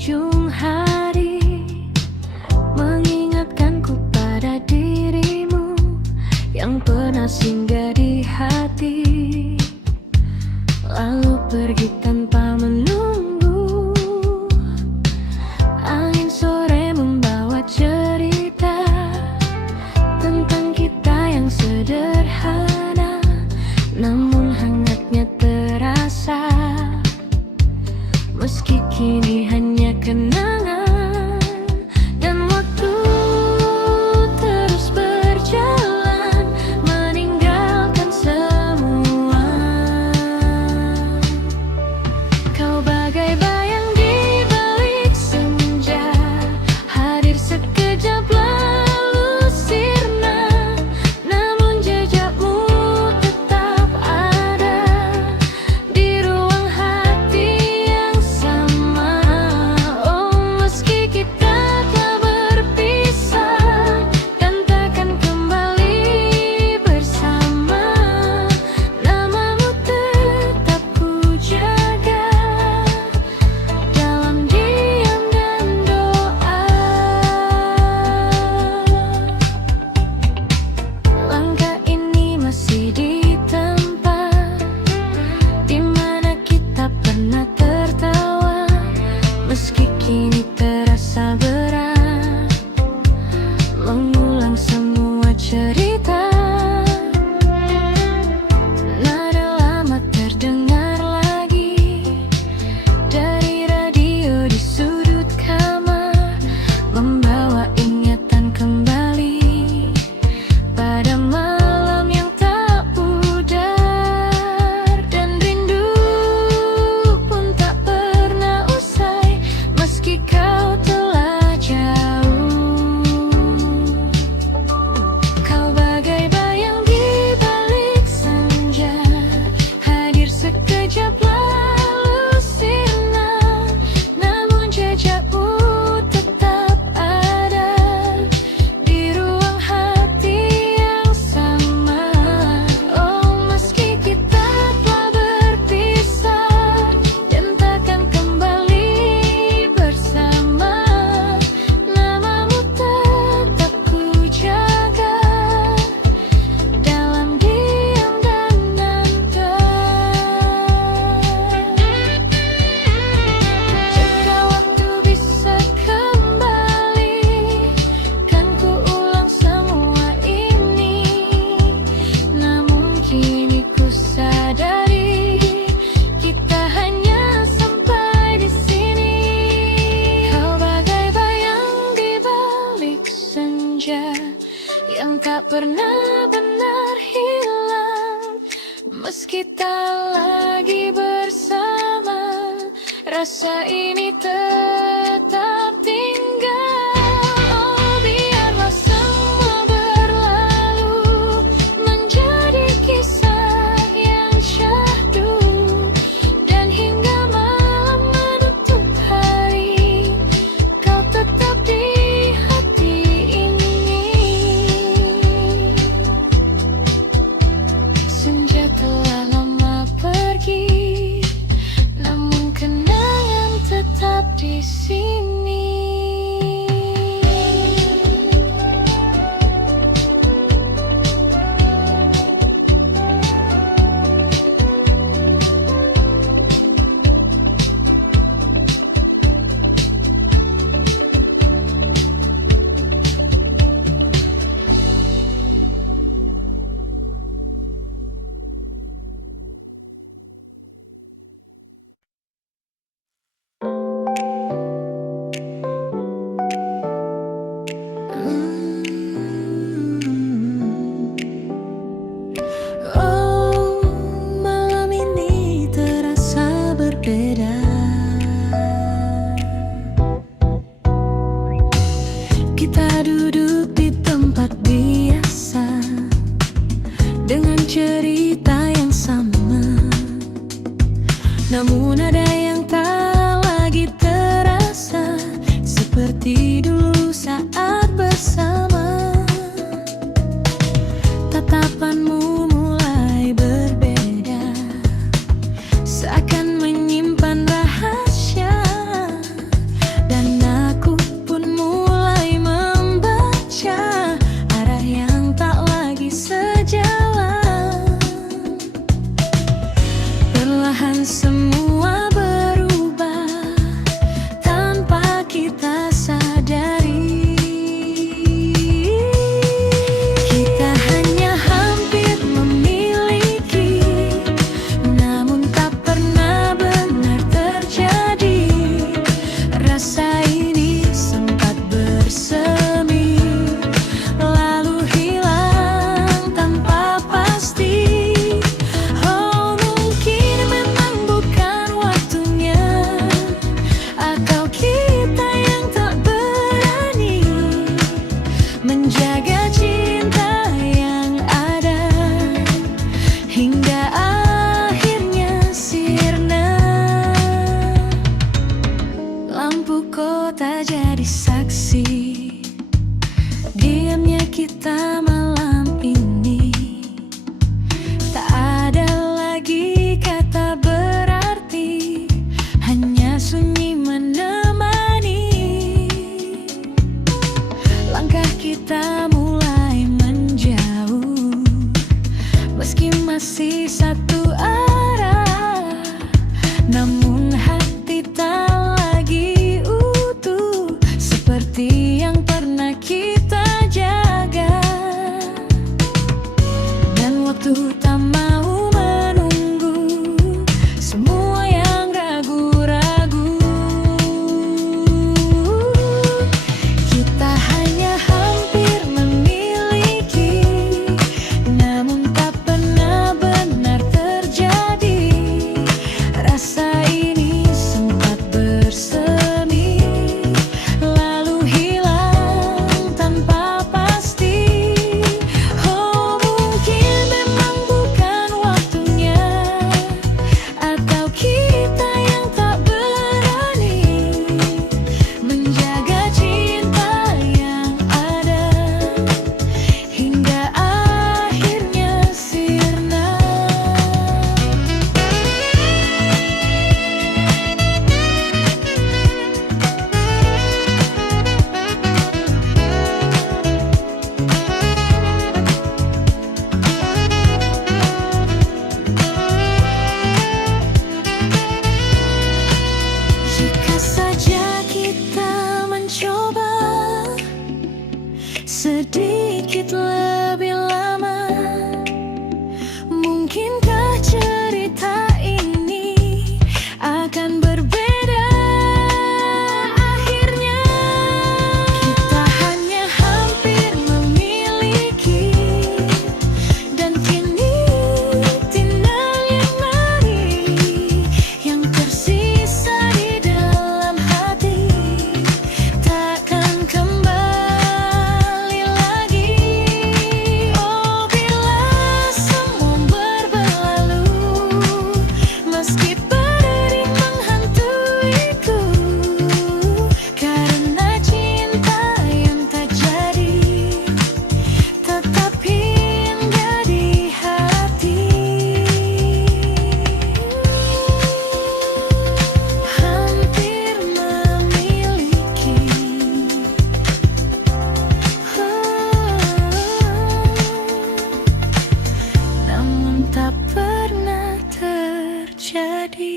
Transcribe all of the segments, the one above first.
ujung hari, mengingatkanku pada dirimu yang pernah singgah di hati, lalu pergi tanpa menunggu. Angin sore membawa cerita tentang kita yang sederhana, namun hangatnya terasa. Meski kini hanya kenangan, dan waktu terus berjalan meninggalkan semua. Kau bagai bayang di balik senja, hadir sekejap lalu sirna, namun jejakmu tetap ada di ruang hati yang sama. Oh, meski kita telah berpisah dan takkan kembali bersama, namamu tetap ku jaga dalam diam dan doa. Langkah ini masih di tempat dimana kita pernah tertawa, meski kini terasa berat mengulang semua cerita. Nada lama terdengar lagi dari radio di sudut kamar, membawa ingatan kembali pada malam yang tak pudar. Dan rindu pun tak pernah usai, meski kau telah jauh. Kau bagai bayang di balik senja, hadir sekejap lalu sirna, namun jejakmu tetap ada di ruang hati yang sama. Oh, meski kita telah berpisah dan takkan kembali bersama, namamu tetap ku jaga dalam diam dan nanti. Jika waktu bisa kembali, kan ku ulang semua ini. Namun kini ku sadari kita hanya sampai di sini. Kau bagai bayang di balik senja yang tak pernah benar hilang, meski tak lagi bersama, rasa ini tetap tinggal. Oh, biarlah semua berlalu menjadi kisah yang syahdu, dan hingga malam menutup hari, kau tetap di hati ini. Senja telah lama pergi, namun kenangan tetap di sini. Oh, malam ini terasa berbeda. Kita duduk di tempat biasa dengan cerita yang sama, namun ada yang tak lagi terasa seperti dulu saat bersama. Tatapanmu mulai berbeda, seakan menyimpan rahasia. dan semua berubah tanpa kita sadari. Kita hanya hampir memiliki, namun tak pernah benar terjadi. Rasa ini sempat bersemi, lalu hilang tanpa pasti. Oh, mungkin memang bukan waktunya, atau kita yang tak berani menjaga cinta yang ada hingga akhirnya sirna. Lampu kota jadi saksi diamnya kita malam ini. Tak ada lagi kata berarti, hanya sunyi menemani. Langkah kita mulai menjauh, meski masih satu arah, namun hati tak lagi utuh seperti yang pernah kita jaga. Dan waktu tak mau menunggu semua yang ragu-ragu. Kita hanya hampir memiliki, namun tak pernah benar terjadi. Rasa ini sempat bersemi, lalu hilang tanpa pasti. Oh, mungkin memang bukan waktunya, atau kita yang tak berani menjaga cinta yang ada hingga akhirnya sirna. Jika saja kita mencoba sedikit lebih lama, mungkinkah cerita ini akan berbeda akhirnya. Kita hanya hampir memiliki, dan kini tinggal yang mari yang tersisa di dalam hati, takkan kembali lagi. Oh, bila semua berlalu, meski pedih menghantuiku, karena cinta yang tak jadi tetap hingga di hati. Hampir memiliki, namun tak pernah terjadi.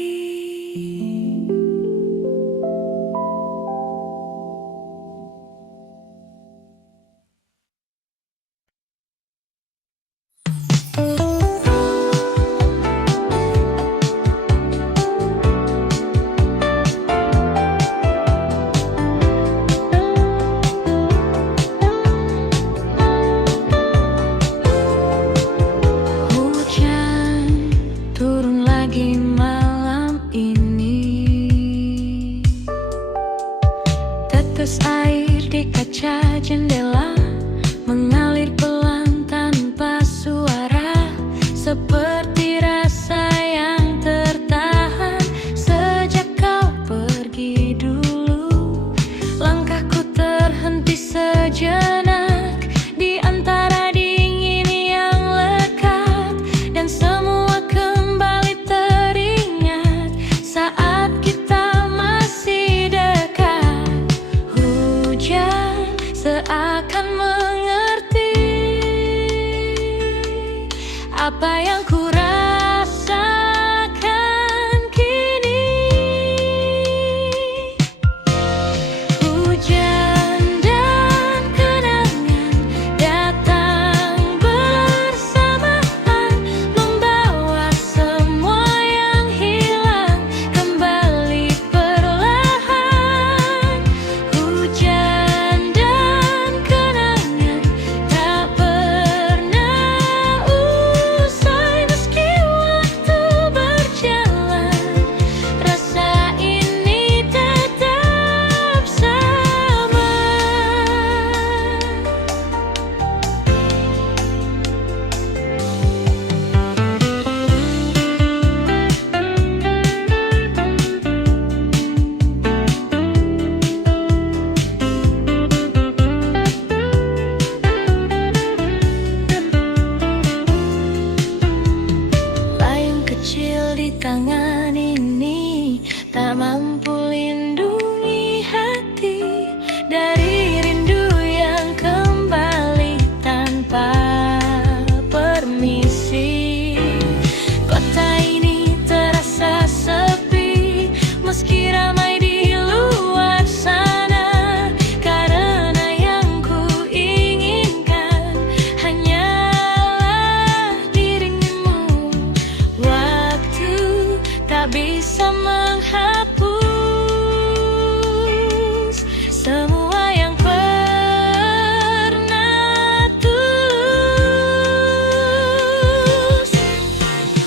Hujan turun lagi malam ini, tetes air di kaca jendela mengalir pelan tanpa suara, seperti rasa yang tertahan sejak kau pergi dulu. Langkahku terhenti sejenak di antara dingin yang lekat, dan semua kembali teringat. kecil di tangan ini tak mampu lindungi hati dari rindu yang kembali tanpa permisi. Kota ini terasa sepi meski ramai di luar sana, karena yang ku inginkan hanyalah dirimu. Waktu tak bisa menghapus semua yang pernah tulus.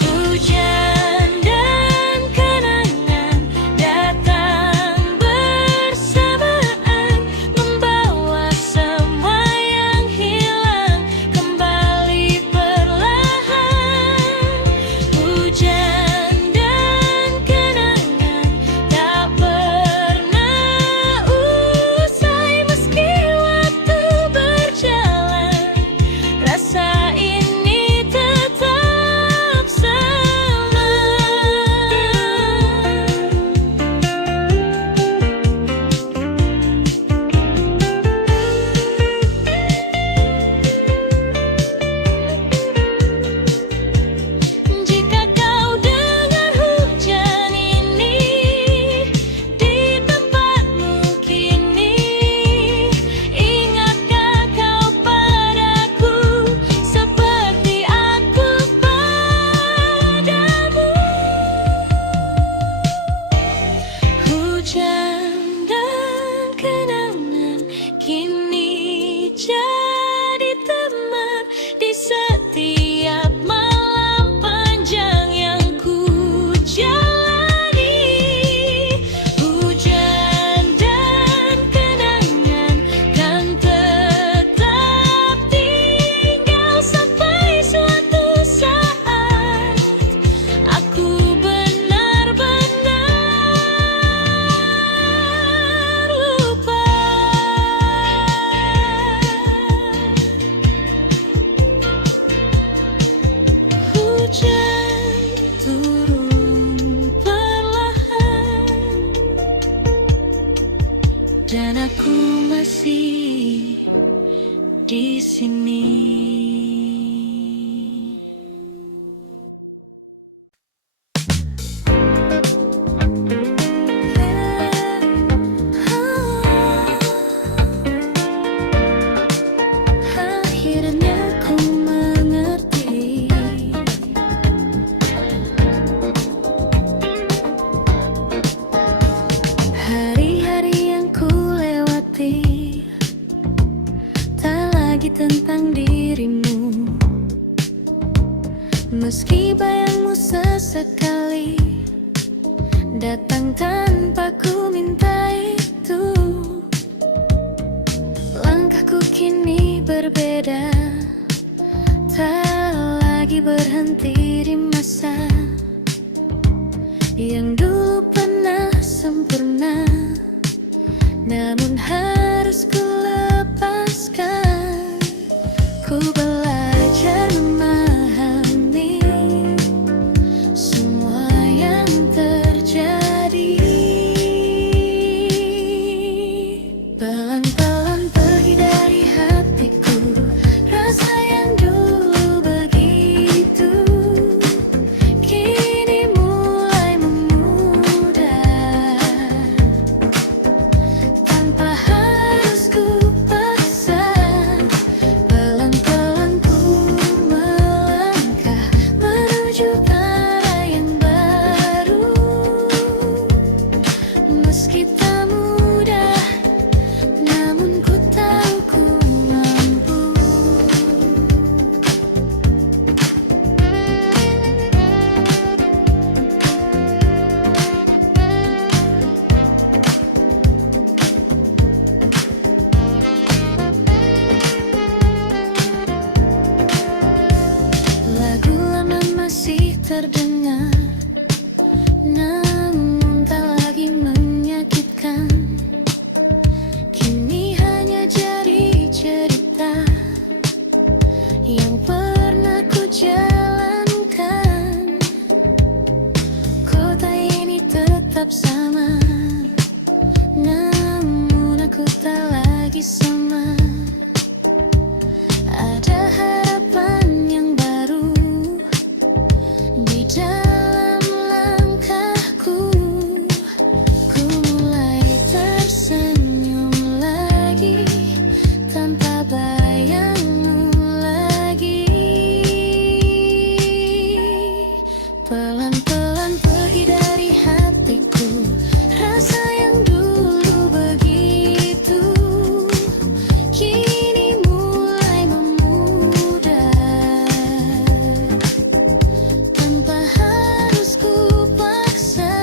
Hujan dan kenangan datang bersamaan, membawa semua yang hilang kembali perlahan. Hujan dan kenangan tak pernah usai meski waktu berjalan, rasa ini tetap sama. Jika kau dengar hujan ini di tempatmu kini, ingatkah kau padaku seperti aku padamu? Hujan dan kenangan kini jadi teman di setiap malam panjang yang ku jalani. Hujan dan kenangan kan tetap tinggal sampai suatu saat aku benar-benar lupa. Hujan turun perlahan dan aku masih di sini. Akhirnya ku mengerti hari-hari yang ku lewati tak lagi tentang dirimu. Meski bayangmu sesekali datang tanpa ku minta itu, langkahku kini berbeda, tak lagi berhenti di masa yang dulu pernah sempurna, namun harus ku lepaskan. Ku belajar memahami semua yang terjadi. Pelan-pelan pergi dari hatiku rasa yang dulu begitu, kini mulai memudar tanpa harus ku paksa. Pelan-pelan ku melangkah menuju arah yang baru, meski tak mudah, namun ku tahu ku mampu. Lagu lama masih terdengar, namun tak lagi menyakitkan. Kini hanya jadi cerita yang pernah ku jalankan. tetap sama, namun aku tak lagi sama. Ada harapan yang baru di dalam langkahku. Ku mulai tersenyum lagi tanpa bayangmu lagi. Pelan-pelan pergi dari hatiku rasa yang dulu begitu, kini mulai memudar tanpa harus ku paksa.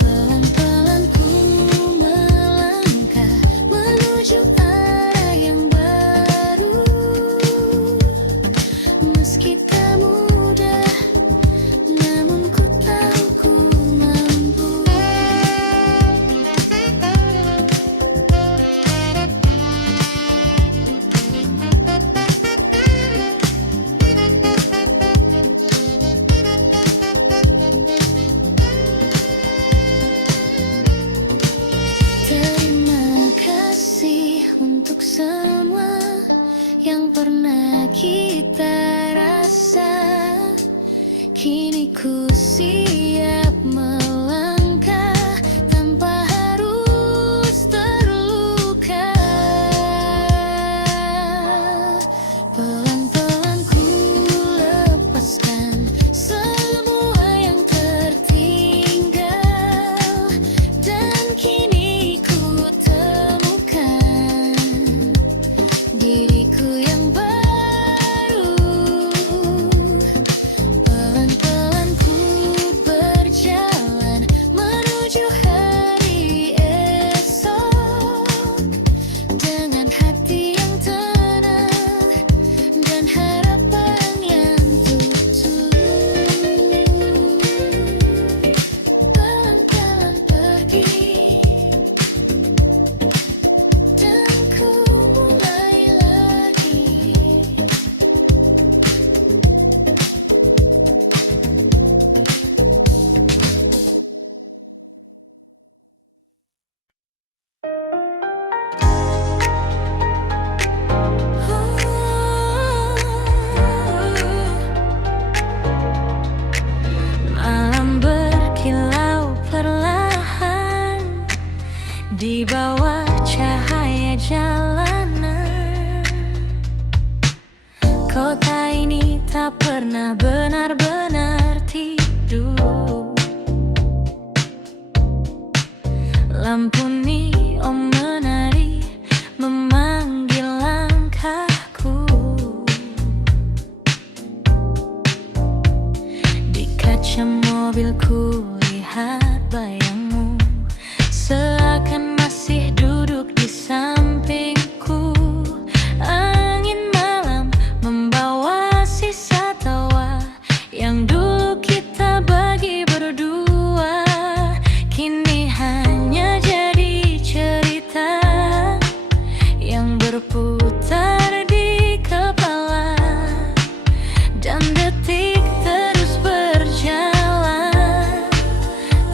Pelan-pelan ku melangkah menuju arah yang baru, meski tak mudah, namun ku tahu ku mampu. Terima kasih untuk semua yang pernah kita rasa. Kini ku siap melangkah tanpa harus terluka. Pelan-pelan ku lepaskan semua yang tertinggal, dan kini ku temukan diriku yang baru. Pelan-pelan ku berjalan menuju hari esok, dengan hati yang tenang dan harapan yang tutup. Pelan-pelan pergi dan ku mulai lagi. Malam berkilau perlahan di bawah cahaya jalanan. Kota ini tak pernah benar-benar tidur. Lampu neon menari memanggil langkahku. Di kaca mobilku lihat bayangmu, seakan masih duduk di sampingku. Angin malam membawa sisa tawa yang dulu kita bagi berdua, kini hanya jadi cerita yang berputar di kepala, dan detik terus berjalan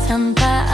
tanpa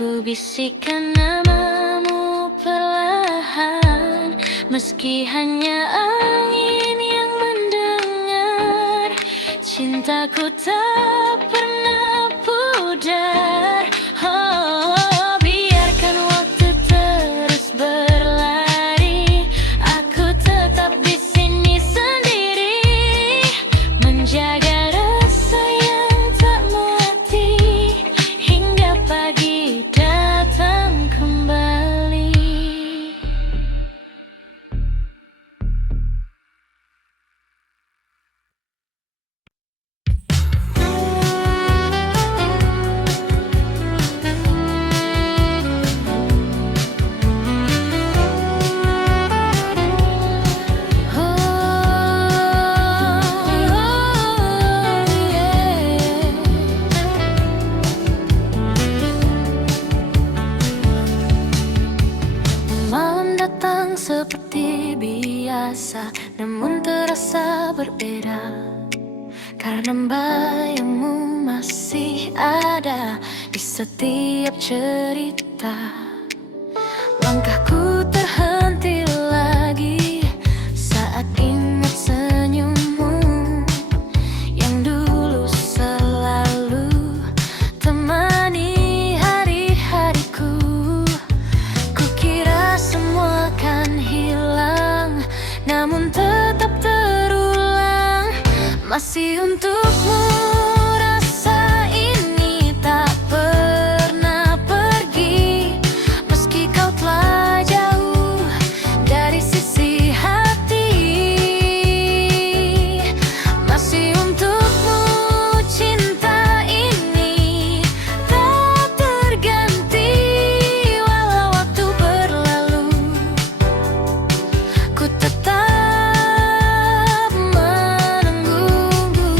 Ku bisikkan namamu perlahan, meski hanya angin yang mendengar. Cintaku tak pernah pudar. Oh, biarkan waktu terus berlari, aku tetap di sini sendiri, menjaga rasa yang tak mati hingga pagi datang kembali. Malam datang seperti biasa, namun terasa berbeda, karena bayangmu masih ada di setiap cerita. Langkahku terhenti lagi saat ingat senyummu yang dulu selalu temani hari-hariku. Kukira semua kan hilang, namun tetap terulang. Masih untukmu rasa ini tak pernah pergi, meski kau telah jauh dari sisi hati. Masih untukmu cinta ini tak terganti, walau waktu berlalu, ku tetap menunggumu.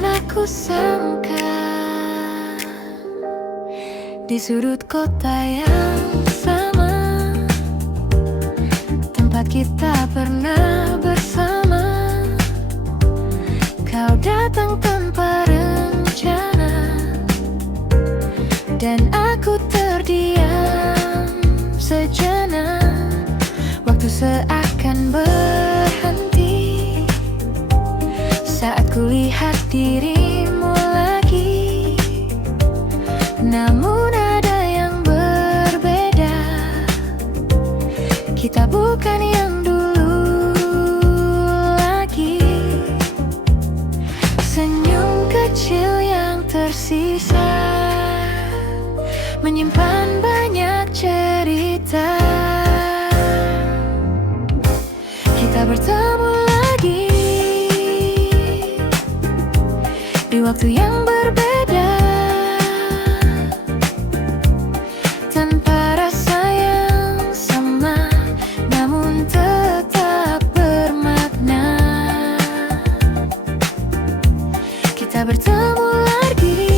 pernah kusangka di sudut kota yang sama, tempat kita pernah bersama, kau datang tanpa rencana, dan aku terdiam sejenak. Waktu seakan berhenti saat kulihat dirimu lagi. Namun ada yang berbeda, kita bukan yang dulu lagi. Senyum kecil yang tersisa menyimpan banyak cerita. Kita bertemu lagi di waktu yang berbeda, tanpa rasa yang sama, namun tetap bermakna. Kita bertemu lagi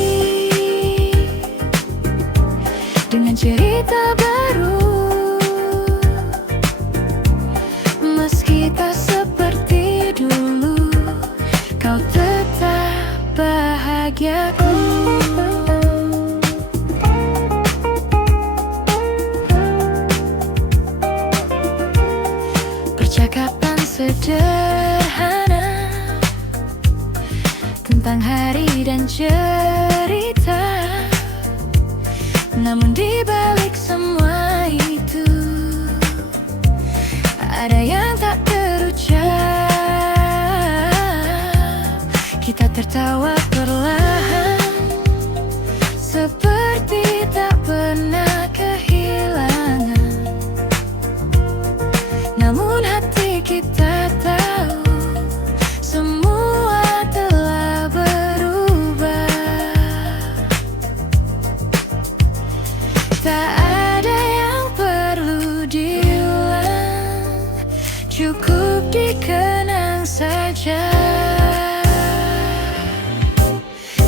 dengan cerita baru, meski tak seperti dulu, kau tetap bahagiaku. Percakapan sederhana tentang hari dan cerita, namun di balik semua itu ada yang tak terucap. Kita tertawa perlahan, seperti tak pernah kehilangan. Namun hati kita tahu semua telah berubah. Tak ada yang perlu diulang, cukup dikenang saja.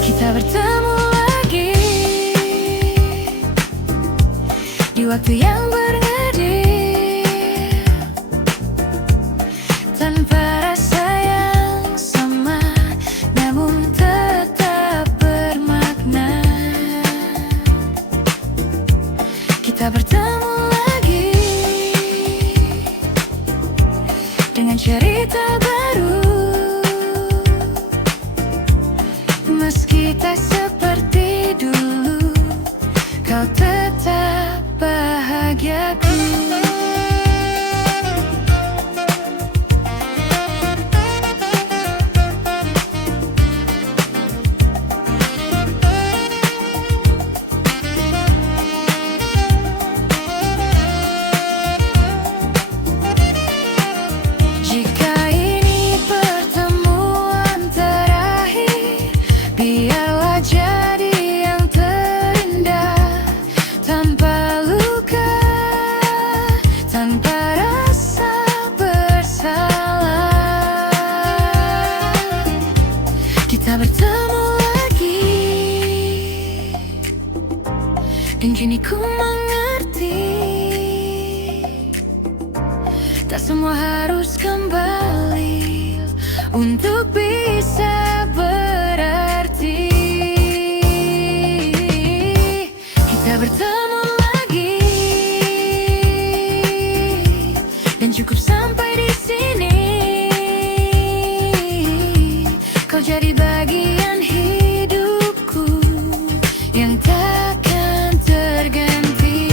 Kita bertemu lagi di waktu yang berngedip, tanpa rasa yang sama, namun tetap bermakna. Kita bertemu lagi dengan cerita baru, meski tak seperti dulu, kau tetap bahagiaku. Jika ini pertemuan terakhir, biarlah jadi yang terindah, tanpa luka, tanpa rasa bersalah. Kita bertemu lagi, dan kini ku mengerti, tak semua harus kembali untuk bisa berarti. Kita bertemu lagi, dan cukup sampai di sini. Kau jadi bagian hidupku yang takkan terganti.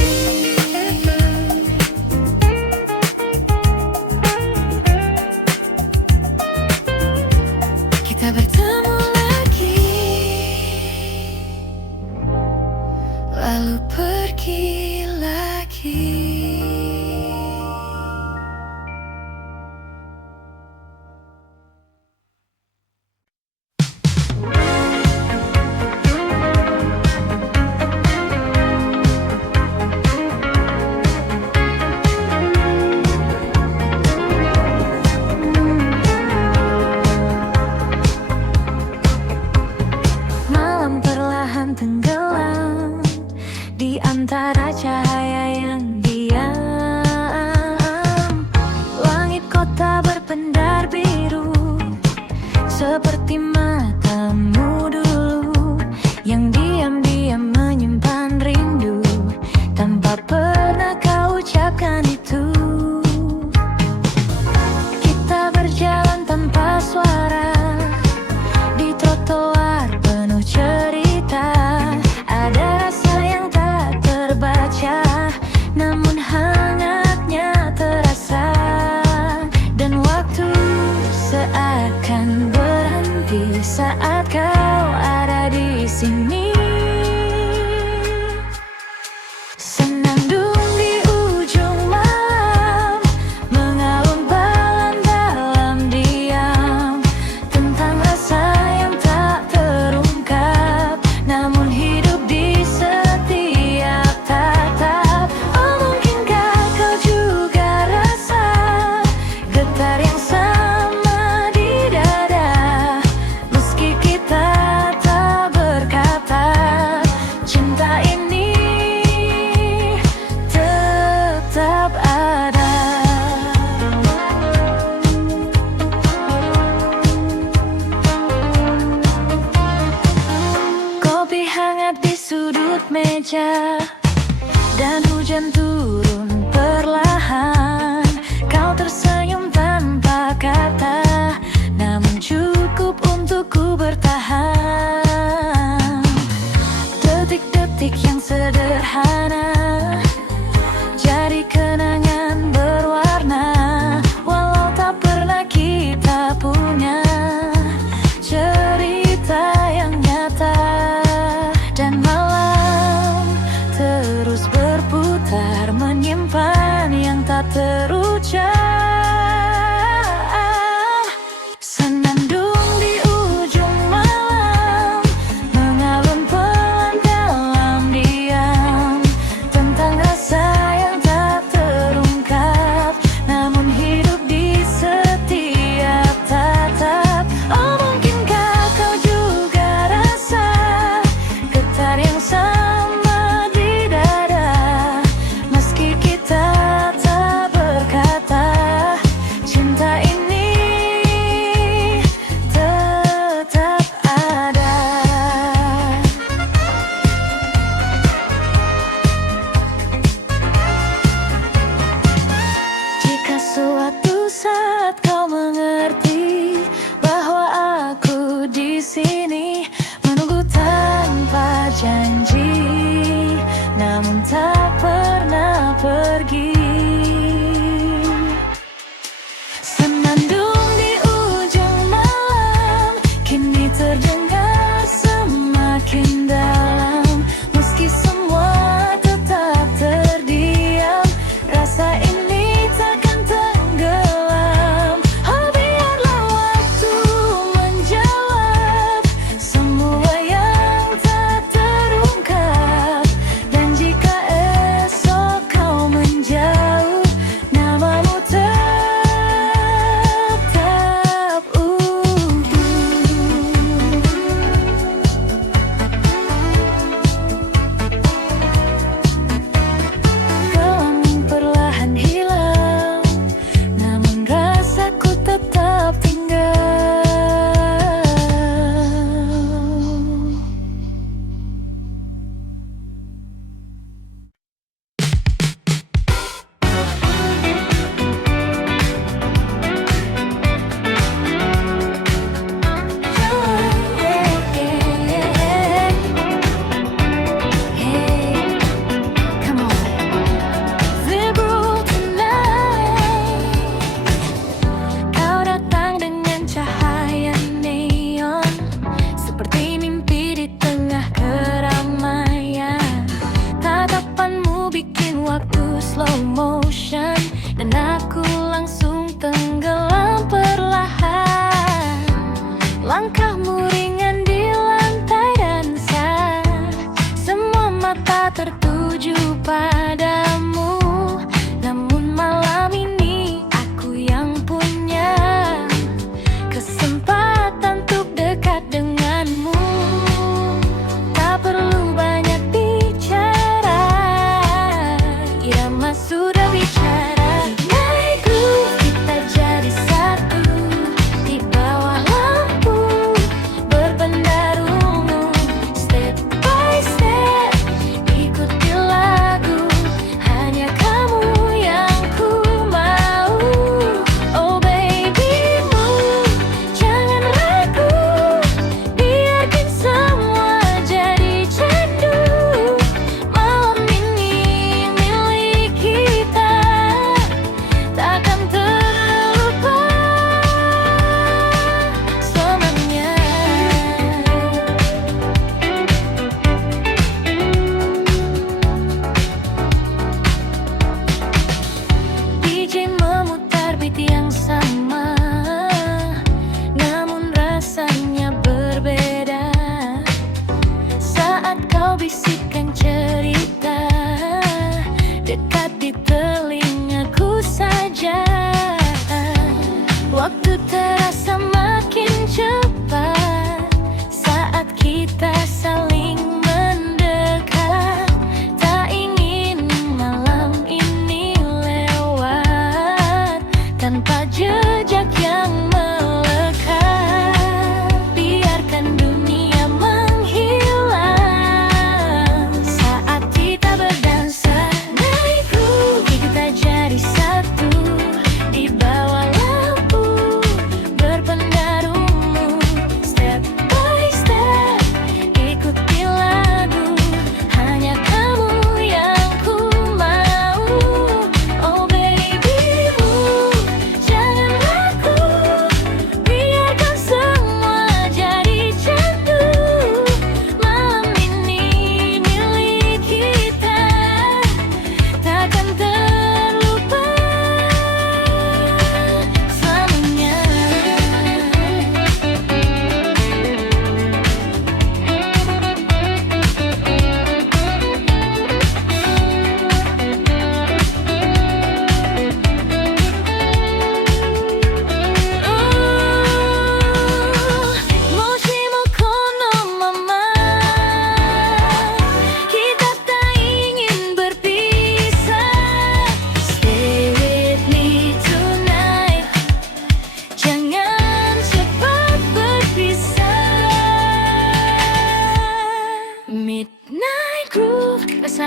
Kita bertemu antara cahaya yang diam. Langit kota berpendar biru, seperti matamu dulu, yang diam-diam menyimpan rindu, tanpa pernah kau ucapkan itu. Kita berjalan tanpa suara, di trotoar penuh cerita. Ada rasa yang tak terbaca, namun hangatnya terasa. Dan waktu seakan berhenti saat kau ada di sini. Senandung di ujung malam, mengalun pelan dalam diam, tentang rasa yang tak terungkap, namun hidup di setiap tatap. Oh, mungkinkah kau juga rasa getar yang sama di dada, meski kita tak berkata, cinta ini tetap ada. Kopi hangat di sudut meja, dan hujan turun perlahan. Kau tersenyum tanpa kata, namun cukup untukku bertahan. Detik-detik yang sederhana jadi kenangan berwarna, walau tak pernah kita punya cerita yang nyata. Dan malam terus berputar, menyimpan yang tak terucap. Senandung di ujung malam, mengalun pelan dalam diam,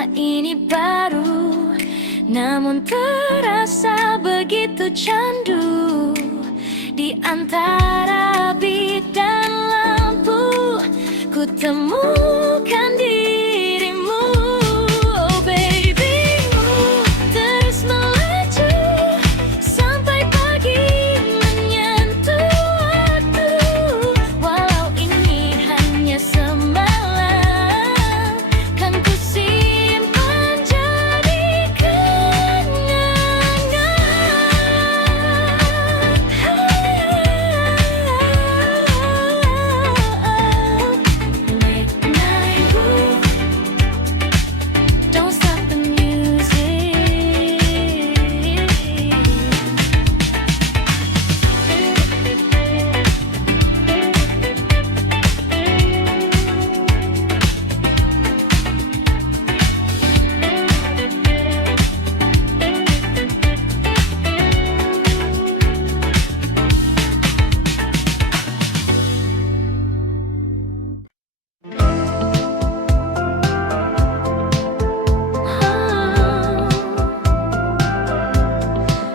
Rasa ini baru, namun terasa begitu candu. Di antara beat dan lampu, ku temukan dirimu. Oh babymu, terus melaju sampai pagi menyentuh waktu. Walau ini hanya semalam, kan ku simpan jadi kenangan. Midnight Blue, don't stop the music.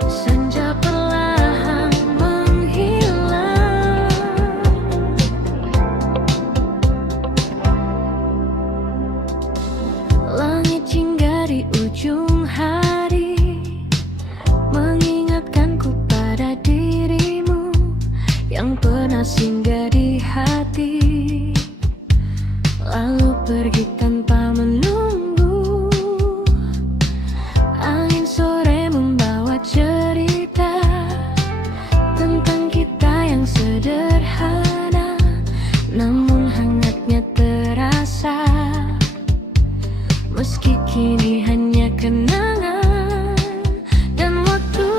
Senja perlahan menghilang, langit hingga di ujung hari mengingatkanku pada dirimu yang pernah singgah di hati, lalu pergi tanpa menunggu. Angin sore membawa cerita tentang kita yang sederhana, namun hangatnya terasa. Meski kini hanya kenangan, dan waktu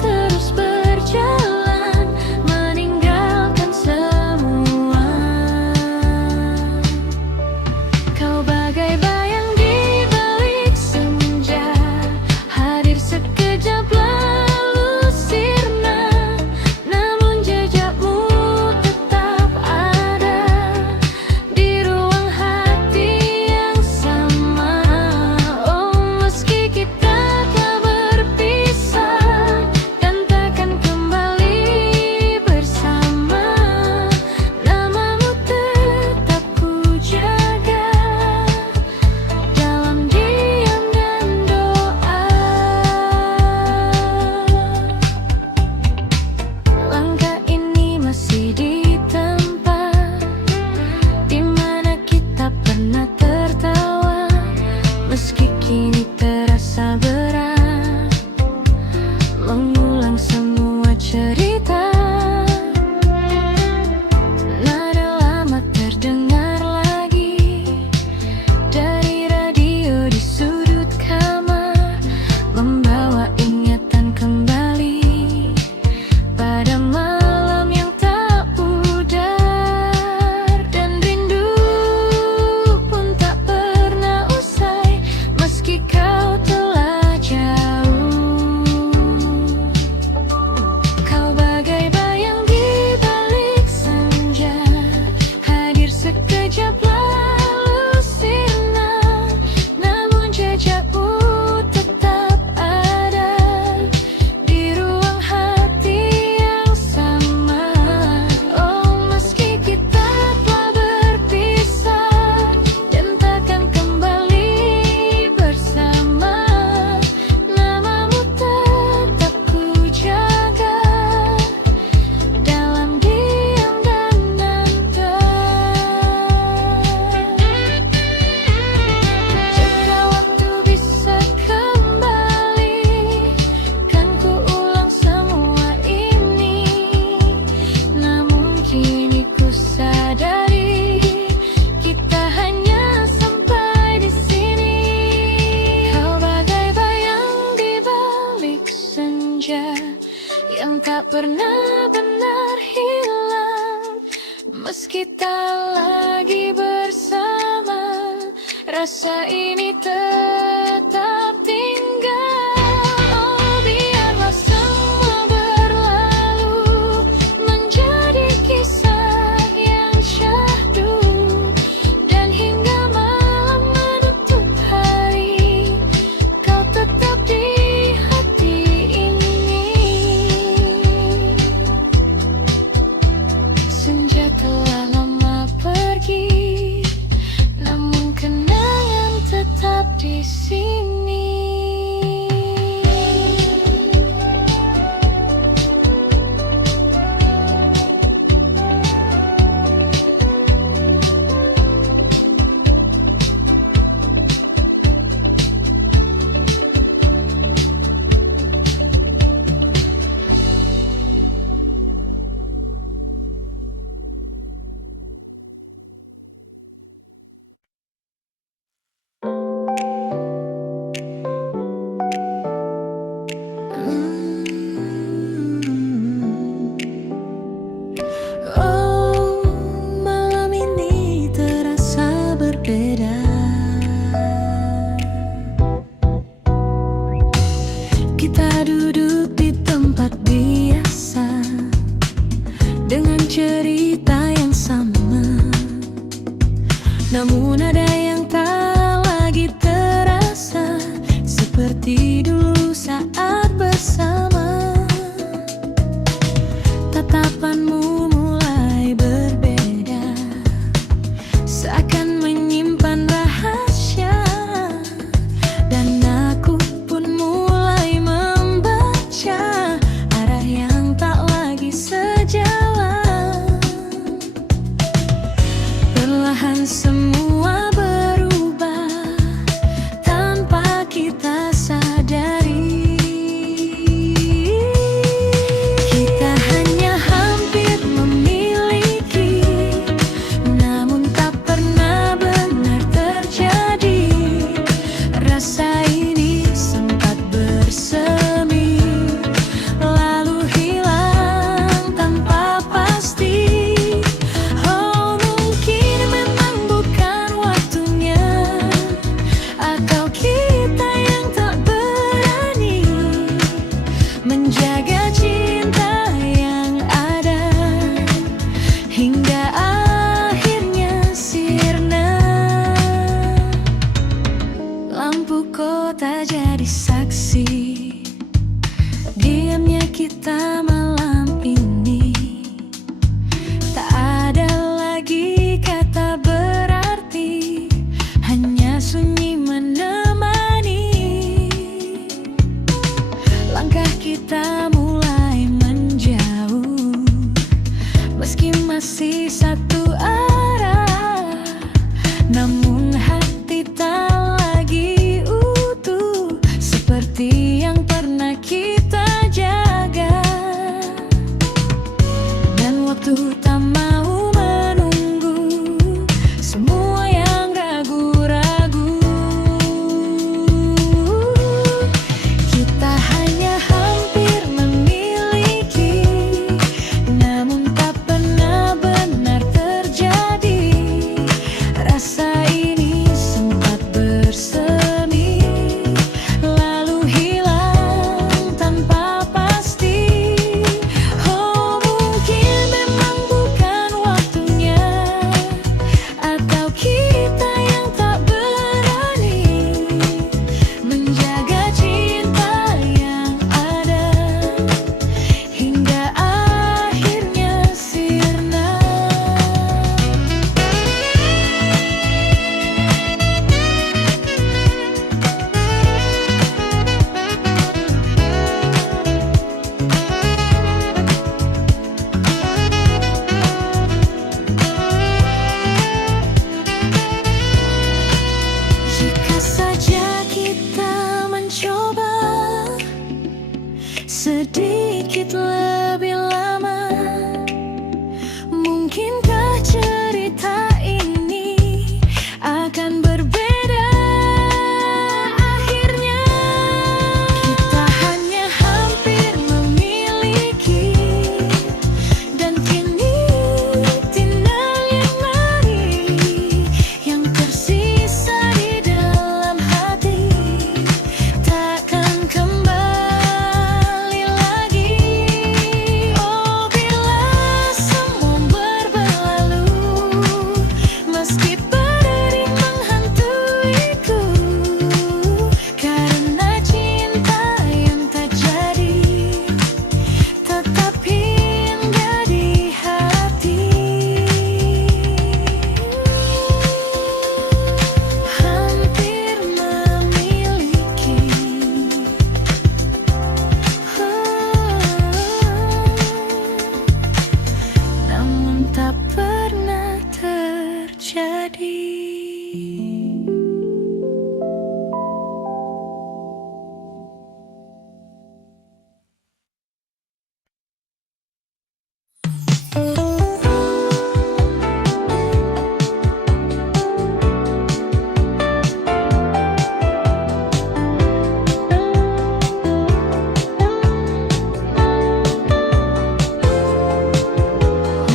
terus berjalan meninggalkan semua. Kau bagai bayang di balik senja, hadir sekejap lalu sirna, namun jejakmu tetap ada di ruang hati yang sama. Oh meski kita telah berpisah dan takkan kembali bersama, namamu tetap ku jaga dalam diam dan doa. Langkah ini masih di tempat di mana kita pernah tertawa, meski kini terasa berat mengulang semua cerita. Nada lama terdengar lagi dari radio di sudut kamar, membawa ingatan kembali pada malam yang tak pudar. Dan rindu pun tak pernah usai, meski kau telah jauh. Kau bagai bayang di balik senja, hadir sekejap lalu sirna, namun jejakmu tetap ada di ruang hati yang sama. Oh meski kita telah berpisah dan takkan kembali bersama, namamu tetap ku jaga dalam diam dan nada. Jika waktu bisa kembali, kan ku ulang semua ini, namun kini ku sadari kita hanya sampai di sini. Kau bagai bayang di balik senja yang tak pernah benar hilang, meski tak lagi bersama, rasa ini tetap tinggal. Oh biarlah semua berlalu menjadi kisah yang syahdu, dan hingga malam menutup Namun ada yang tak lagi terasa seperti dulu saat bersama. Tatapanmu mulai berbeda, seakan menyimpan rahasia. Dan aku pun mulai membaca arah yang tak lagi sejalan. Perlahan semua berubah tanpa kita sadari. Kita hanya hampir memiliki, namun tak pernah benar terjadi. Rasa ini sempat bersemi, lalu hilang tanpa pasti. Oh, mungkin memang bukan waktunya, atau kita yang tak berani menjaga cinta yang ada hingga akhirnya sirna. Lampu kota jadi saksi diamnya kita malam ini. Tak ada lagi kata berarti, hanya sunyi menemani. Langkah kita mulai menjauh, meski masih satu arah. Namun hati tak lagi utuh seperti yang pernah kita jaga. Dan waktu tak mau menunggu semua yang ragu-ragu. Kita hanya hampir memiliki, namun tak pernah benar terjadi. Rasa ini sempat bersemi, lalu hilang tanpa pasti. Oh, mungkin memang bukan waktunya, atau kita yang tak berani menjaga cinta yang ada hingga akhirnya sirna. Jika saja kita mencoba sedikit lebih lama, mungkinkah cerita ini akan berbeda akhirnya. Kita hanya hampir memiliki, dan kini tinggal yang mari yang tersisa di dalam hati. Takkan kembali lagi. Oh, bila semua berlalu, meski berdering menghantuiku, karena cinta yang tak jadi tetap hingga di hati. Hampir memiliki, namun tak pernah terjadi.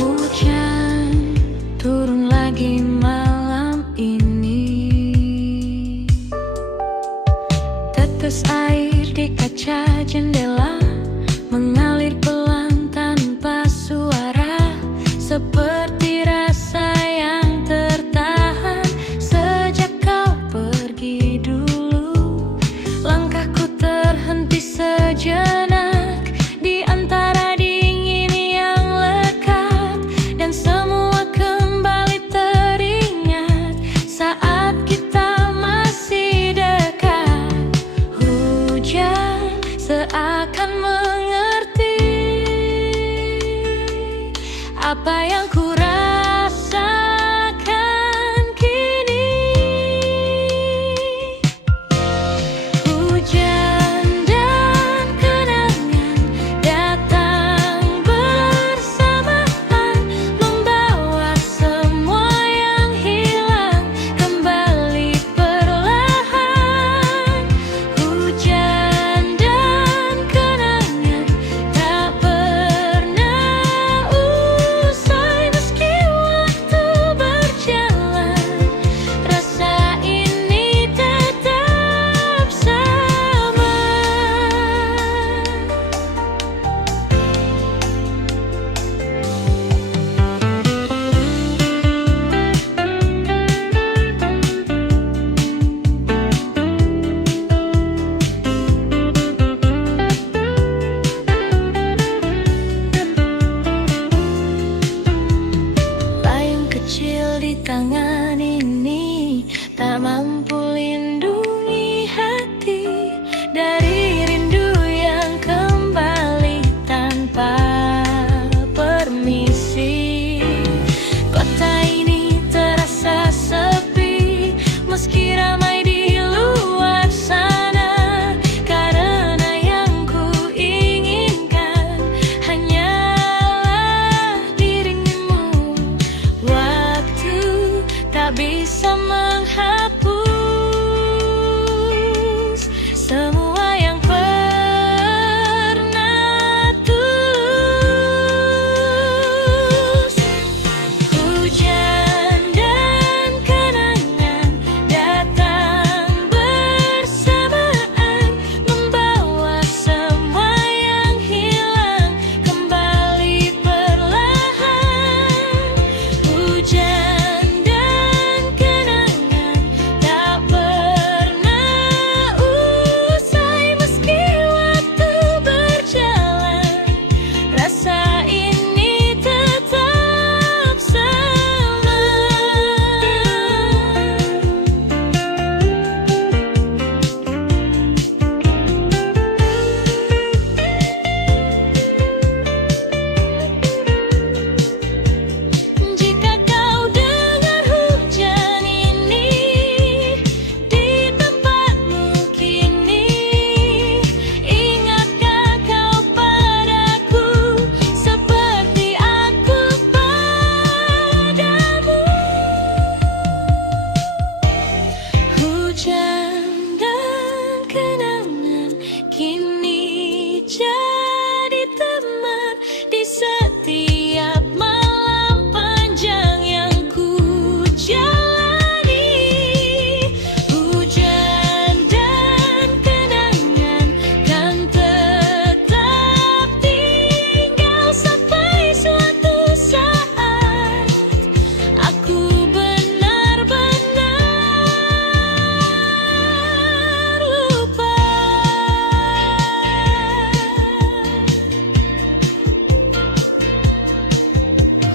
Hujan turun lagi malam ini. Tetes air di kaca jendela mengalir pelan tanpa suara, seperti rasa yang tertahan mampu lindungi hati dari rindu yang kembali tanpa permisi. Kota ini terasa sepi meski ramai di luar sana, karena yang ku inginkan hanyalah dirimu. Waktu tak bisa menghapus semua yang pernah tulus. Hujan dan kenangan datang bersamaan, membawa semua yang hilang kembali perlahan. Hujan dan kenangan tak pernah usai meski waktu berjalan, rasa ini tetap sama. Jika kau dengar hujan ini di tempatmu kini, ingatkah kau padaku seperti aku padamu? Hujan dan kenangan kini jadi teman di setiap malam panjang yang ku jalani. Hujan dan kenangan kan tetap tinggal sampai suatu saat aku benar-benar lupa.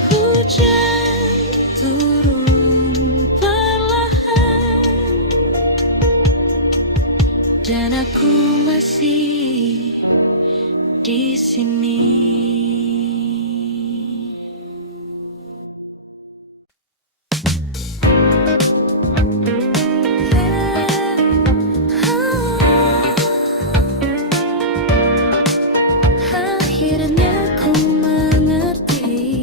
Hujan turun perlahan dan aku masih di sini. Akhirnya ku mengerti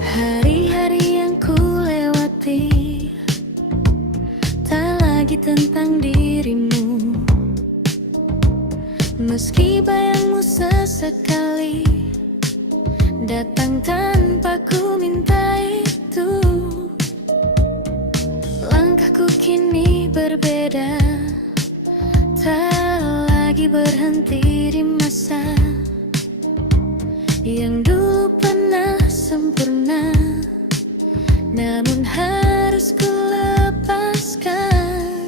hari-hari yang ku lewati tak lagi tentang dirimu. Meski bayangmu sesekali datang tanpa ku minta itu, langkahku kini berbeda, tak lagi berhenti di masa yang dulu pernah sempurna, namun harus ku lepaskan.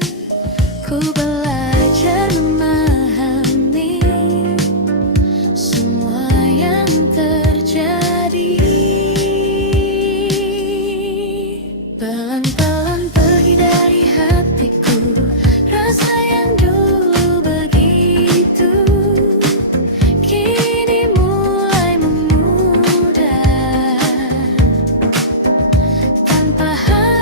Ku belajar memahami semua yang terjadi. Pelan-pelan pergi dari hatiku rasa yang dulu begitu, kini mulai memudar tanpa harus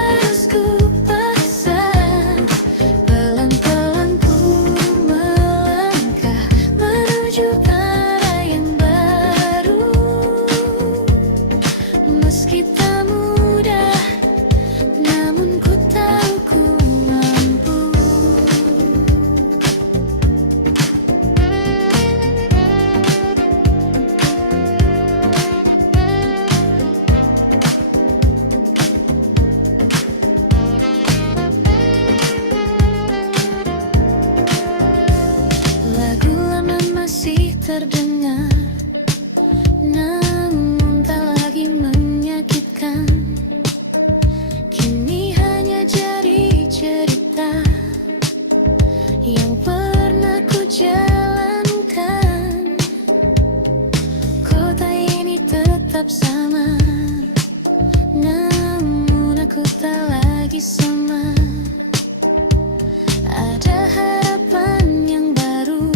tetap sama, namun aku tak lagi sama. Ada harapan yang baru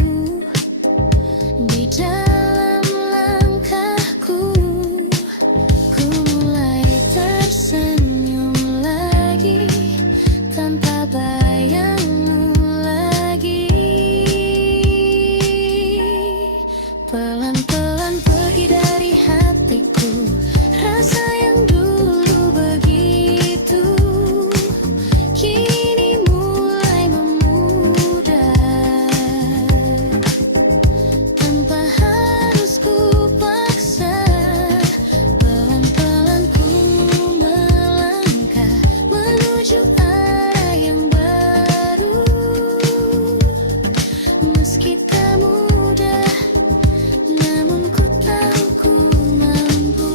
di dalam langkahku. Ku mulai tersenyum lagi tanpa bayangmu lagi. Pelan-pelan pergi dari hatiku rasa yang dulu begitu, kini mulai memudar tanpa harus ku paksa. Pelan-pelan ku melangkah menuju arah yang baru, meski tak mudah, namun ku tahu ku mampu.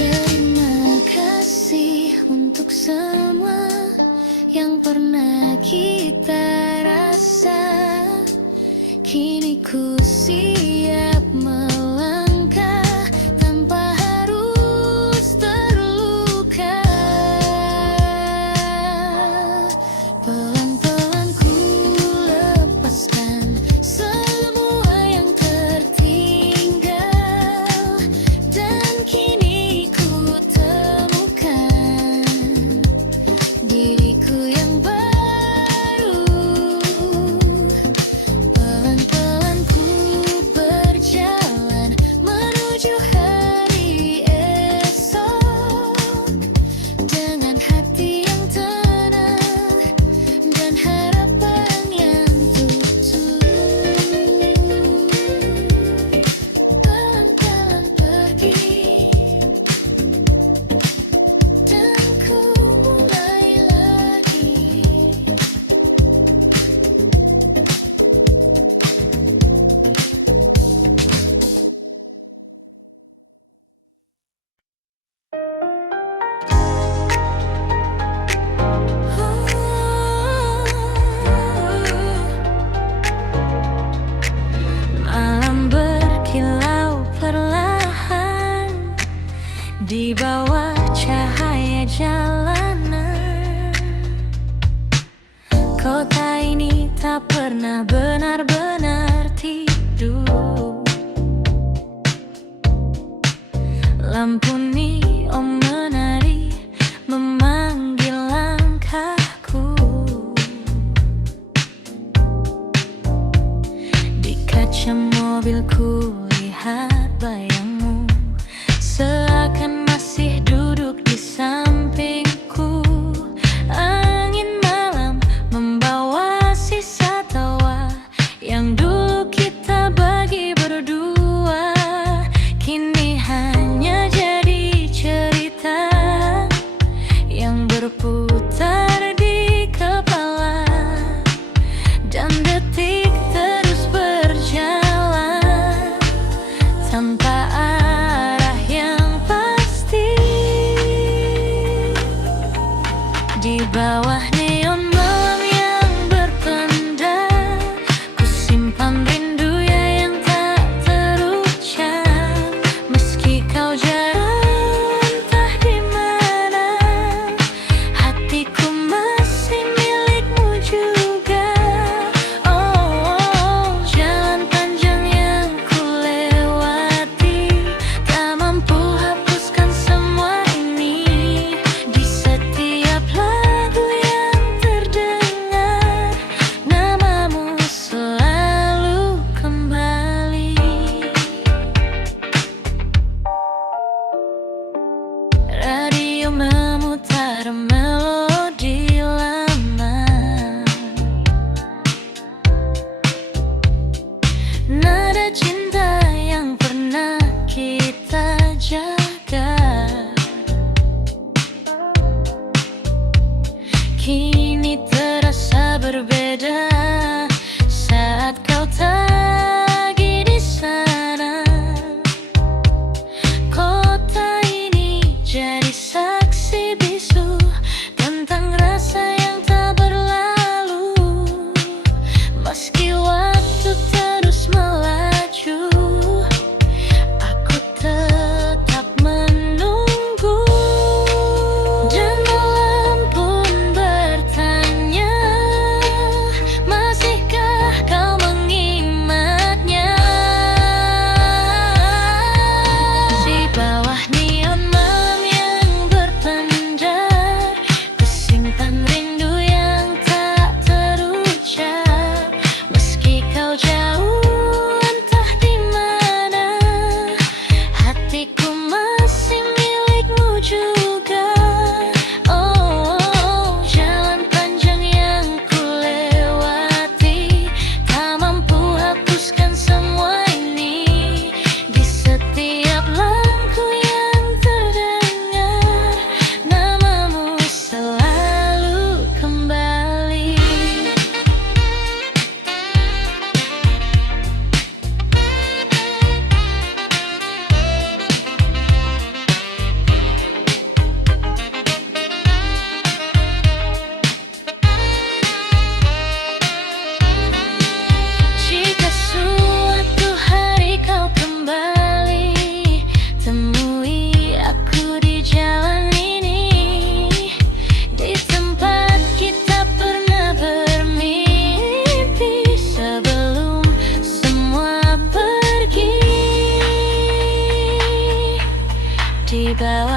Terima kasih untuk semua yang pernah kita rasa. Kini ku siap melangkah tanpa harus terluka. Pelan-pelan ku lepaskan semua yang tertinggal, dan kini ku temukan diriku yang baru. Pelan-pelan ku berjalan menuju hari esok, dengan hati yang tenang dan harapan yang tutup. Pelan-pelan pergi dan ku mulai lagi. Malam berkilau perlahan di bawah cahaya jalanan. Kota ini tak pernah benar-benar tidur. Lampu neon menari memanggil langkahku. Di kaca mobilku lihat bayangmu, seakan masih duduk di sampingku. Angin malam membawa sisa tawa yang dulu kita bagi berdua, kini hanya jadi cerita yang berputar di kepala, dan detik terus berjalan tanpa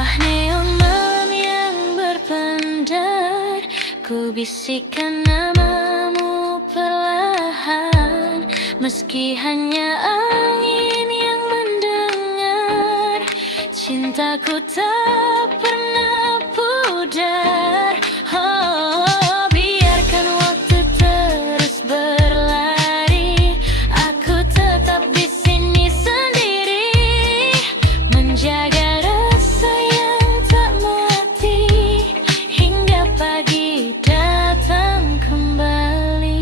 bawah neon yang berpendar, ku bisikkan namamu perlahan. Meski hanya angin yang mendengar, cintaku tak pernah pudar. Oh, biarkan waktu terus berlari, aku tetap di sini sendiri, menjaga rasa yang tak mati hingga pagi datang kembali.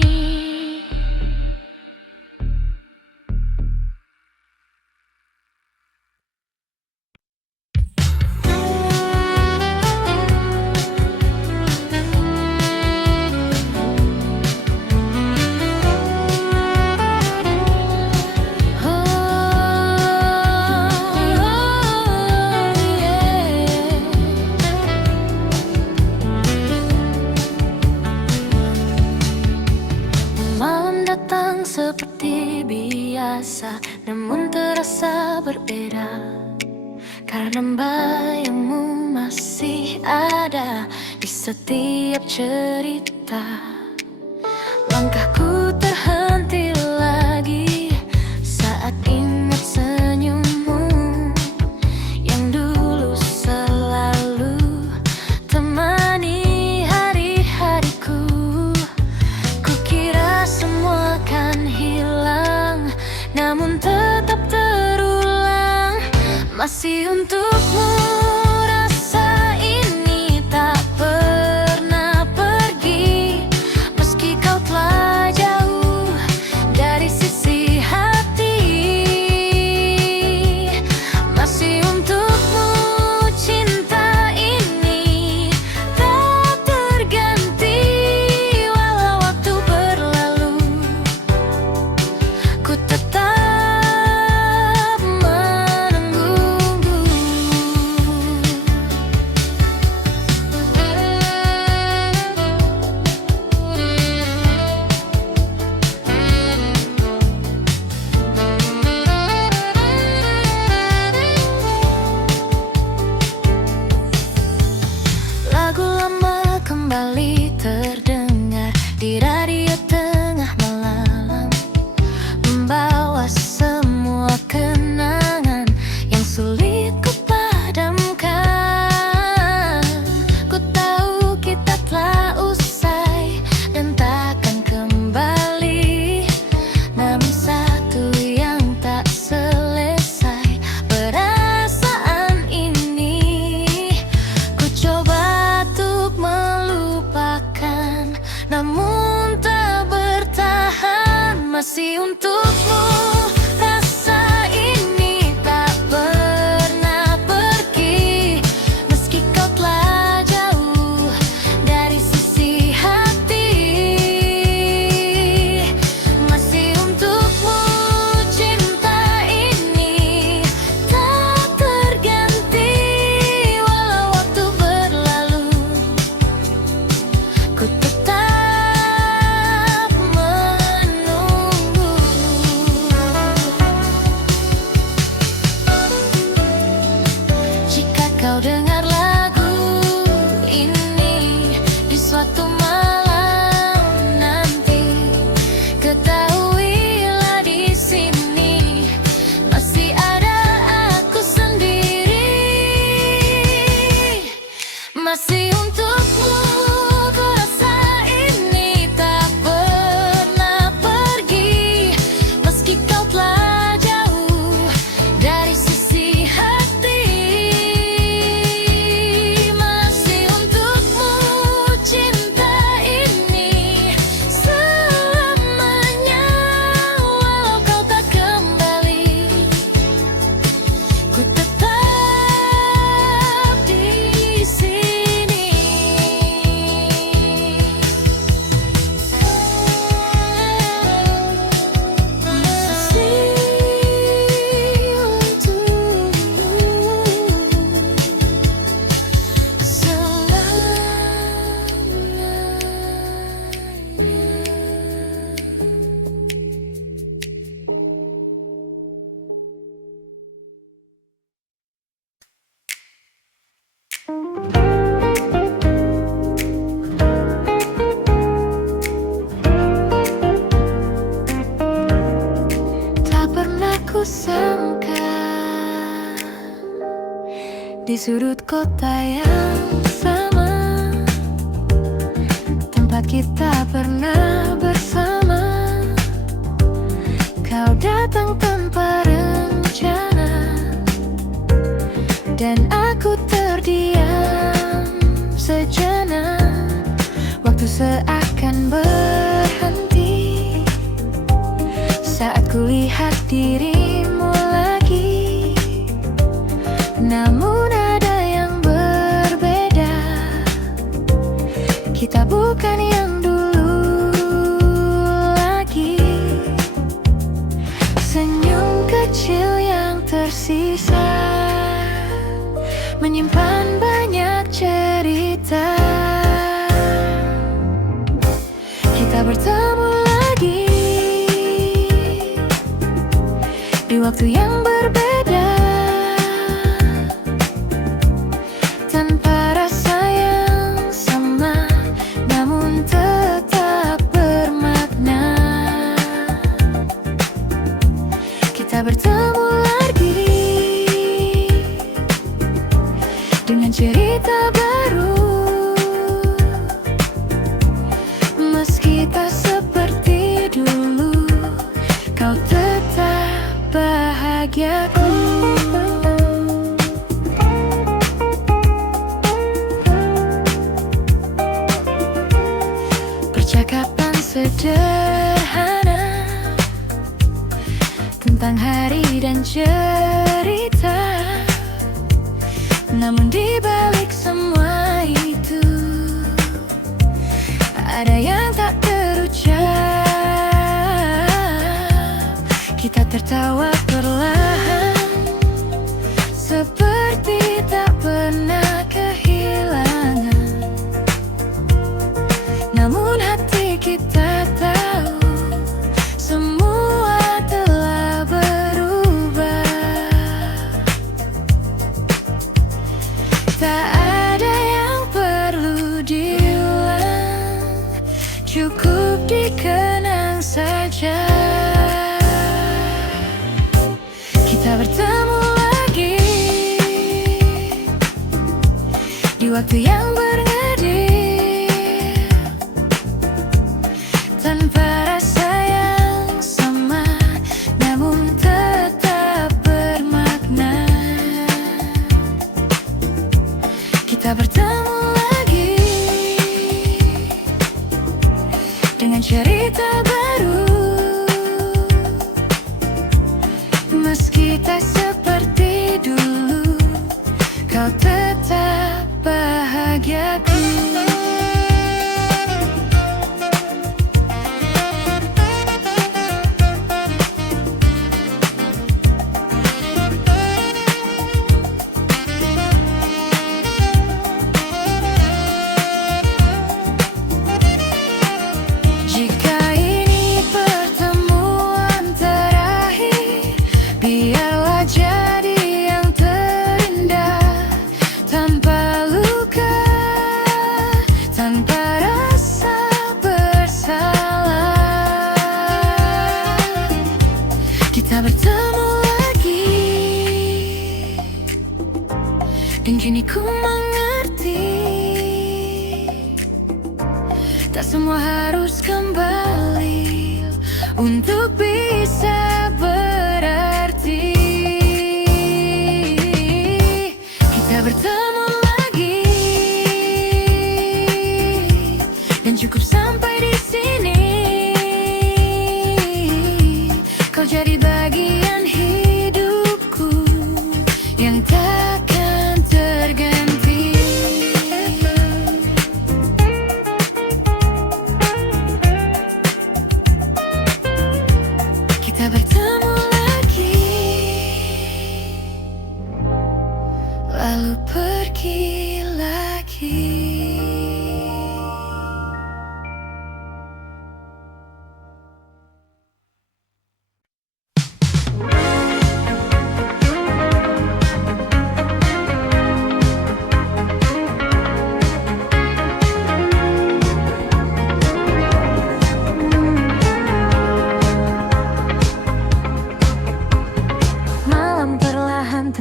Malam datang seperti biasa, namun terasa berbeda, karena bayangmu masih ada di setiap cerita. Langkahku terhenti lagi saat ingat senyummu yang dulu selalu temani hari-hariku. Kukira semua kan hilang, namun tetap terulang. Masih untukmu rasa ini tak pernah pergi, meski kau telah jauh dari sisi hati. Masih untukmu cinta ini tak terganti, walau waktu berlalu, ku tetap menunggumu. langkah di sudut kota yang sama, tempat kita pernah bersama. Kau datang tanpa rencana dan aku terdiam sejenak. Waktu seakan berhenti saat kulihat dirimu lagi. Namun ada yang berbeda, kita bukan yang dulu lagi. Senyum kecil yang tersisa menyimpan banyak cerita. Kita bertemu lagi di waktu yang berbeda, tanpa rasa yang sama, namun tetap bermakna. Kita bertemu lagi dengan cerita baru. Meski tak seperti dulu, kau tetap bahagiaku. Percakapan sederhana tentang hari dan cerita, namun di balik semua itu ada yang tak terucap. Kita tertawa perlahan, seperti tak pernah kehilangan. Namun hati kita tahu semua telah berubah. Tak ada yang perlu diulang, cukup dikenang saja. Kita bertemu lagi di waktu yang berngedip, tanpa rasa yang sama, namun tetap bermakna. Kita bertemu lagi dengan cerita baru. Meski tak seperti dulu, kau tetap bahagiaku. Jika ini pertemuan terakhir, biarlah jadi yang terindah, tanpa luka, tanpa rasa bersalah. Kita bertemu lagi, dan kini ku mengerti, tak semua harus kembali untuk bisa berarti. Kita bertemu lagi, dan cukup sampai di sini. Kau jadi bagian hidupku yang takkan terganti.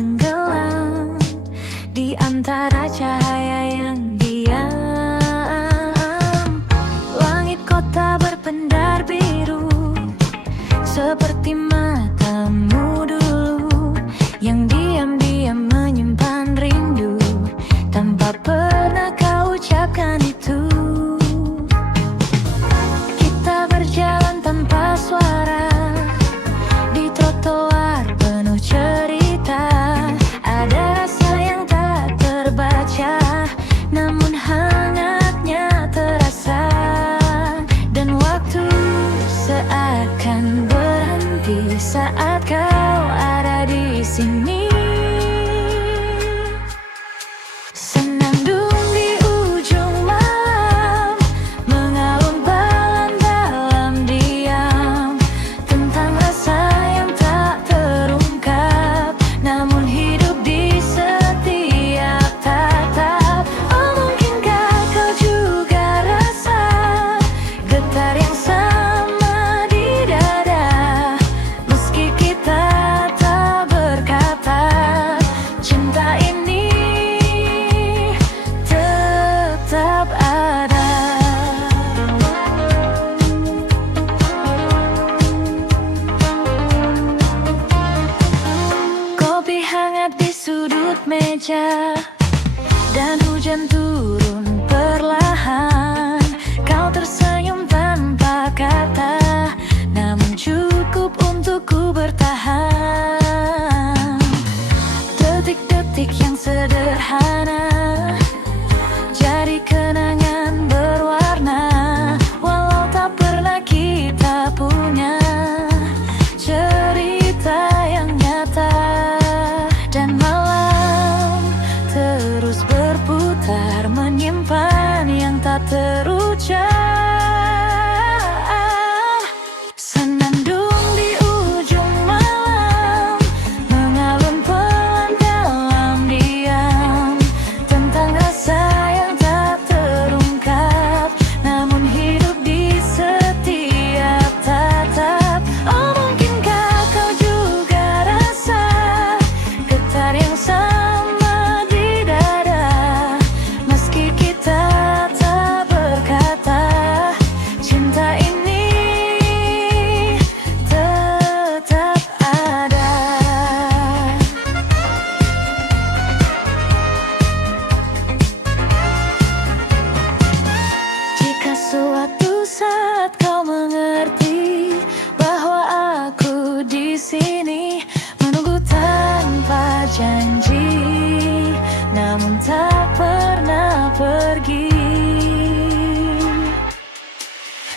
tenggelam di antara cahaya yang diam. Langit kota berpendar biru seperti matamu dulu yang diam-diam menyimpan rindu tanpa pernah kau ucapkan itu. Kita berjalan tanpa suara di trotoar penuh cerita. Ada rasa yang tak terbaca, namun hangatnya terasa. Dan waktu seakan berhenti saat kau ada di sini. Senandung di ujung malam, mengalun pelan dalam diam, tentang rasa yang tak terungkap, namun hidup di setiap tatap. Oh, mungkinkah kau juga rasa getar yang sama di dada, meski kita tak berkata, cinta ini tetap ada. Kopi hangat di sudut meja dan hujan turun perlahan. Kau tersenyum tanpa kata, namun cukup untuk ku bertahan. Detik-detik yang sederhana jadi kenangan berwarna, walau tak pernah kita punya cerita yang nyata. Dan malam terus berputar, menyimpan yang tak terucap. Senandung di ujung malam, mengalun pelan dalam diam, tentang rasa yang tak terungkap, namun hidup di setiap tatap. Oh, mungkinkah kau juga rasa getar yang sama di dada, meski kita tak berkata, cinta ini tetap ada. Jika suatu saat kau mengerti bahwa aku di sini menunggu tanpa janji, namun tak pernah pergi.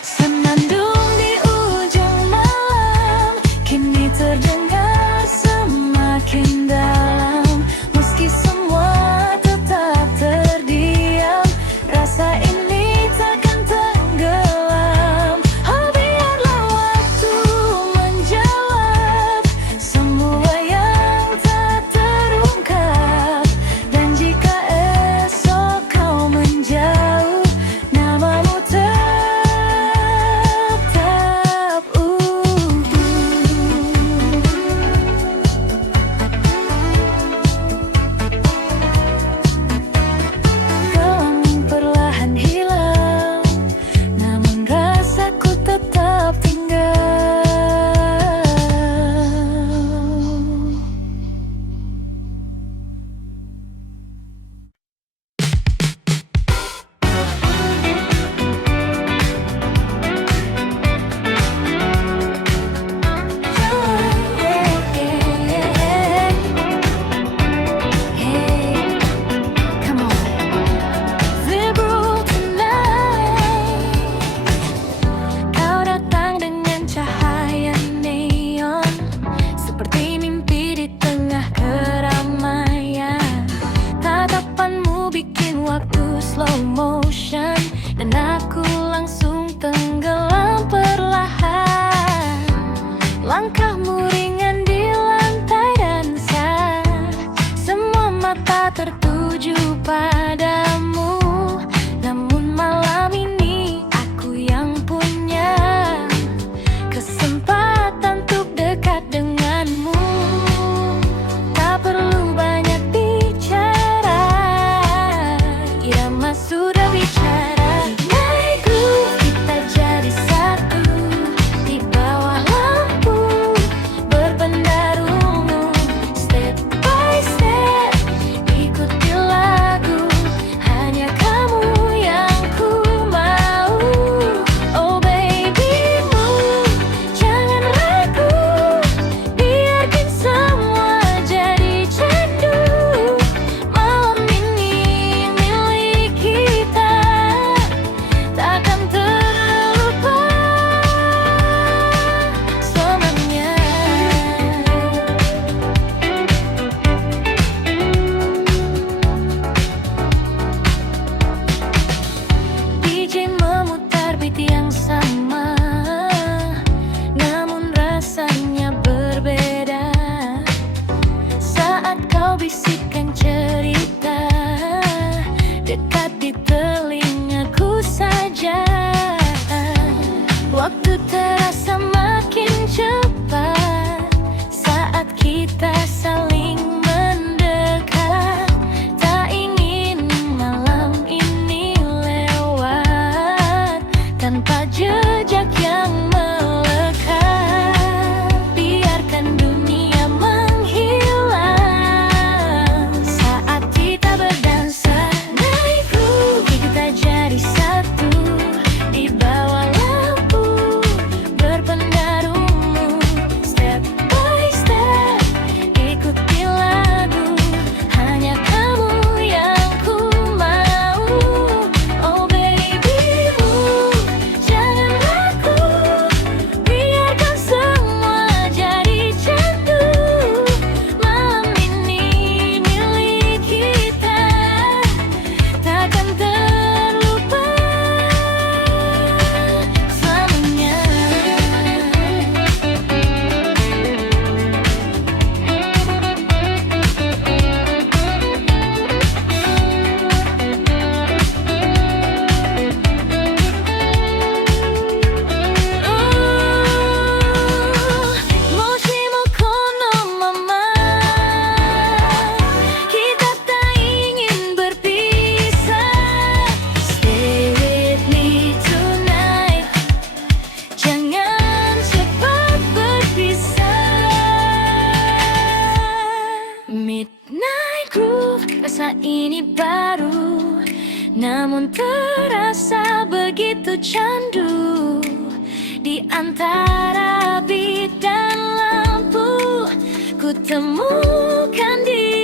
Senandung di ujung malam, kini terdengar semakin dalam, meski semua tetap terdiam. Rasa ini takkan tenggelam. Oh, biarlah waktu menjawab semua yang tak terungkap. Dan jika bisikkan cerita dekat di telingaku saja. Waktu terasa makin cepat saat kita saling mendekat. Tak ingin malam ini lewat tanpa jejak yang melekat. Biarkan dunia menghilang saat kita berdansa. Naik groove, kita jadi satu di bawah lampu berpengaruhmu. Step by step, ikuti lagu. Hanya kamu yang ku mau. Oh baby, move, jangan ragu. Biarkan semua jadi candu. Malam ini milik kita, takkan terlupa selamanya. Moshimo kono mama, kita tak ingin berpisah. Stay with me tonight, jangan cepat berpisah. Midnight groove, rasa ini baru, namun terasa begitu candu. Di antara beat dan lampu, ku temukan dia.